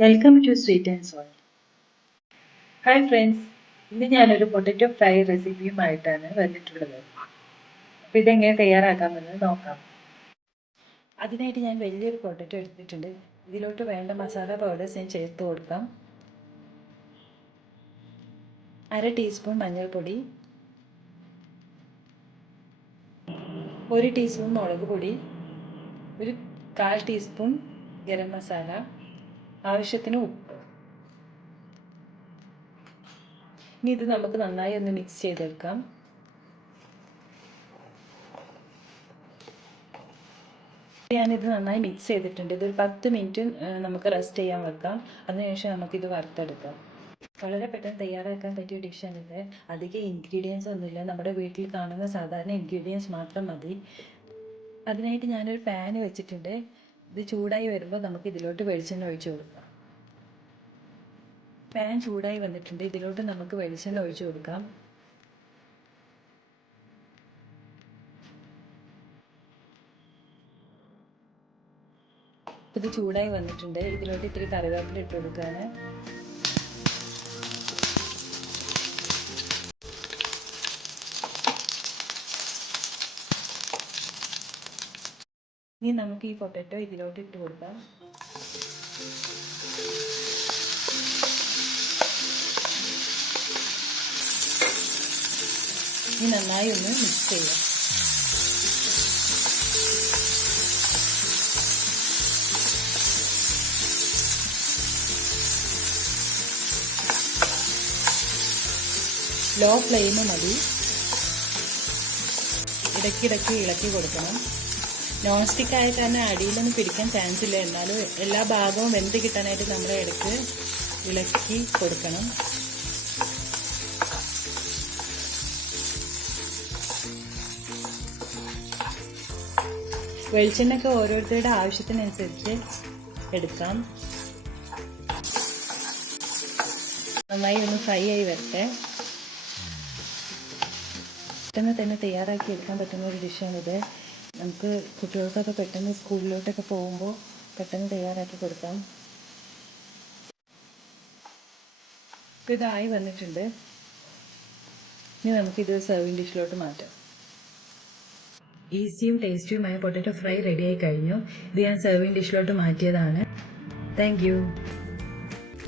Welcome to sweet and salt. Hi friends, ഇന്ന് ഞാനൊരു potato fry റെസിപ്പിയുമായിട്ടാണ് വന്നിട്ടുള്ളത്. അപ്പോൾ ഇതെങ്ങനെ തയ്യാറാക്കാമെന്ന് നോക്കാം. അതിനായിട്ട് ഞാൻ വലിയൊരു പൊട്ടറ്റോ എടുത്തിട്ടുണ്ട്. ഇതിലോട്ട് വേണ്ട മസാല പൗഡേഴ്സ് ഞാൻ ചേർത്ത് കൊടുക്കാം. 1/2 ടീസ്പൂൺ മഞ്ഞൾപ്പൊടി, 1 ടീസ്പൂൺ മുളക് പൊടി, 1/4 ടീസ്പൂൺ ഗരം മസാല, ആവശ്യത്തിന് ഉപ്പ്. ഇനി ഇത് നമുക്ക് നന്നായി ഒന്ന് മിക്സ് ചെയ്തെടുക്കാം. ഞാനിത് നന്നായി മിക്സ് ചെയ്തിട്ടുണ്ട്. ഇതൊരു 10 മിനിറ്റ് നമുക്ക് റെസ്റ്റ് ചെയ്യാൻ വെക്കാം. അതിനുശേഷം നമുക്കിത് വറുത്തെടുക്കാം. വളരെ പെട്ടെന്ന് തയ്യാറാക്കാൻ പറ്റിയ ഡിഷാണിത്. അധികം ഇൻഗ്രീഡിയൻസ് ഒന്നുമില്ല, നമ്മുടെ വീട്ടിൽ കാണുന്ന സാധാരണ ഇൻഗ്രീഡിയൻസ് മാത്രം മതി. അതിനായിട്ട് ഞാനൊരു പാൻ വെച്ചിട്ടുണ്ട്. ഇത് ചൂടായി വരുമ്പോൾ നമുക്ക് ഇതിലോട്ട് വെളിച്ചെണ്ണ ഒഴിച്ചു കൊടുക്കാം. പാൻ ചൂടായി വന്നിട്ടുണ്ട്. ഇതിലോട്ട് നമുക്ക് വെളിച്ചെണ്ണ ഒഴിച്ചു കൊടുക്കാം. ഇത് ചൂടായി വന്നിട്ടുണ്ട്. ഇതിലോട്ട് ഇത്തിരി കറിവേപ്പില ഇട്ട് കൊടുക്കുകയാണ്. ഇനി നമുക്ക് ഈ പൊട്ടറ്റോ ഇതിലോട്ട് ഇട്ട് കൊടുക്കാം. ഇനി നന്നായി ഒന്ന് മിക്സ് ചെയ്യാം. ലോ ഫ്ലെയിം മതി. ഇടയ്ക്കിടയ്ക്ക് ഇളക്കി കൊടുക്കണം. നോൺ സ്റ്റിക്ക് ആയ കാരണം അടിയിലൊന്നും പിടിക്കാൻ ചാൻസ് ഇല്ല. എന്നാലും എല്ലാ ഭാഗവും വെന്ത് കിട്ടാനായിട്ട് നമ്മൾ ഇടയ്ക്ക് ഇളക്കി കൊടുക്കണം. വെളിച്ചെണ്ണയൊക്കെ ഓരോരുത്തരുടെ ആവശ്യത്തിനനുസരിച്ച് എടുക്കാം. നന്നായി ഒന്ന് ഫ്രൈ ആയി വരട്ടെ. പെട്ടെന്ന് തന്നെ തയ്യാറാക്കി എടുക്കാൻ പറ്റുന്ന ഒരു ഡിഷാണിത്. നമുക്ക് കുട്ടികൾക്കൊക്കെ പെട്ടെന്ന് സ്കൂളിലോട്ടൊക്കെ പോകുമ്പോൾ പെട്ടെന്ന് തയ്യാറാക്കി കൊടുക്കാം. ഇതായി വന്നിട്ടുണ്ട്. ഇനി നമുക്കിത് സെർവിങ് ഡിഷിലോട്ട് മാറ്റാം. ഈസിയും ടേസ്റ്റിയുമായ പൊട്ടറ്റോ ഫ്രൈ റെഡിയായി കഴിഞ്ഞു. ഇത് ഞാൻ സെർവിങ് ഡിഷിലോട്ട് മാറ്റിയതാണ്. Thank U.